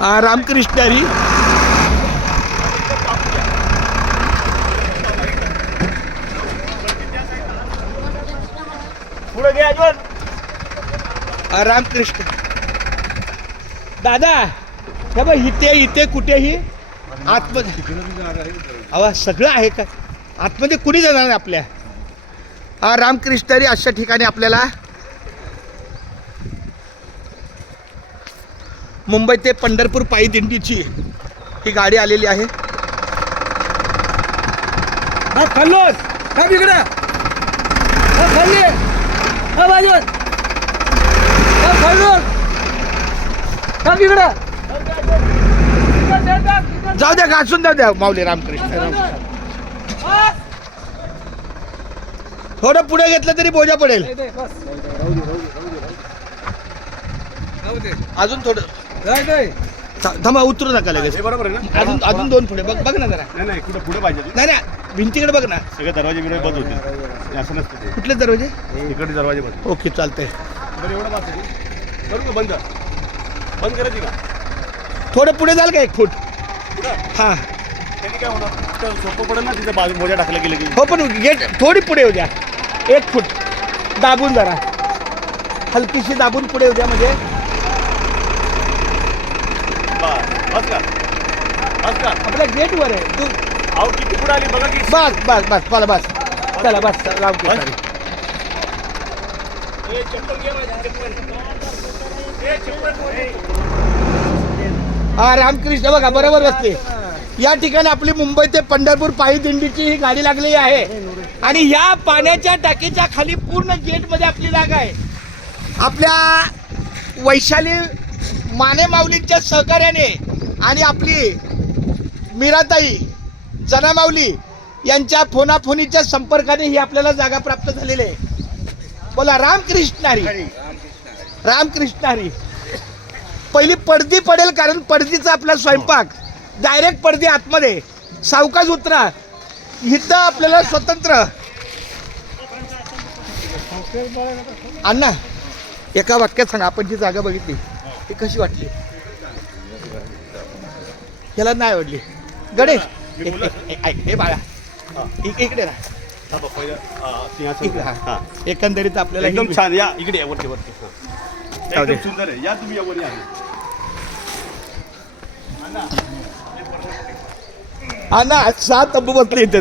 रामकृष्ण हरी. पुढे घे अजून. रामकृष्ण दादा हे बघ इथे इथे कुठेही आतमध्ये अवा सगळं आहे का आतमध्ये कुणी जाणार नाही आपल्या. रामकृष्ण हरी अशा ठिकाणी आपल्याला मुंबई ते पंढरपूर पायी दिंडीची ही गाडी आलेली आहे. हा खाल्लोस हा बिगडा हा खाल्ली हा बाजून हा खाल्लोस हा बिगडा. जाऊ द्या घासून जाऊ द्या माऊली. रामकृष्ण थोडं पुढे घेतलं तरी बोजा पडेल. अजून थोडं थांबा उतरू नका लगेच. बरोबर आहे ना. अजून दोन पुढे बघ बघ ना जरा. नाही कुठे पुढे पाहिजे. नाही ना भिंतीकडे बघ ना. सगळे दरवाजे बिरवाजे बंद होते असं नसतं ते. कुठले दरवाजे. इकडे दरवाजे बंद. ओके चालतंय. बरं एवढं बात आहे करू का बंद बंद करायची का. थोडं पुढे जाल का 1 फूट. हा त्यांनी काय होणार सोपं पडेल ना तिथं बाजू मोजा टाकलं गेलं की. हो पण गेट थोडी पुढे येऊ द्या 1 फूट दाबून जरा हलकीशी दाबून पुढे येऊ द्या म्हणजे. बस का बस का. आपल्या गेटवर आहे तू. अहो किती पुढे आली बघा की. बस बस बस चला बस चला बस रामकृष्ण. रामकृष्ण बघा बरोबर बसते. या ठिकाणी आपली मुंबई ते पंढरपूर पायी दिंडीची ही गाडी लागलेली आहे आणि या पाण्याच्या टाकीच्या खाली पूर्ण गेटमध्ये आपली जागा आहे. आपल्या वैशाली माने माऊलींच्या सहकार्याने आणि आपली मीराताई जना माऊली यांच्या फोनाफोनीच्या संपर्काने ही आपल्याला जागा प्राप्त झालेली आहे. बोला रामकृष्ण हरी. रामकृष्ण हरी. पहिली पडदी पडेल कारण पडदीचा आपला स्वयंपाक डायरेक्ट पडदी आतमध्ये सावकाश उतरा इथं आपल्याला स्वतंत्र. अण्णा एका वाक्यात सांगा आपण जी जागा बघितली ती कशी वाटली. याला नाही आवडली. गणेश हे बाळा इकडे राहा. इकडे हा. एकंदरीत आपल्याला एकदम छान या इकडे वरती वरती. एकदम सुंदर आहे या तुम्ही या वर या. अण्णा 7 तंबू बसले इथे.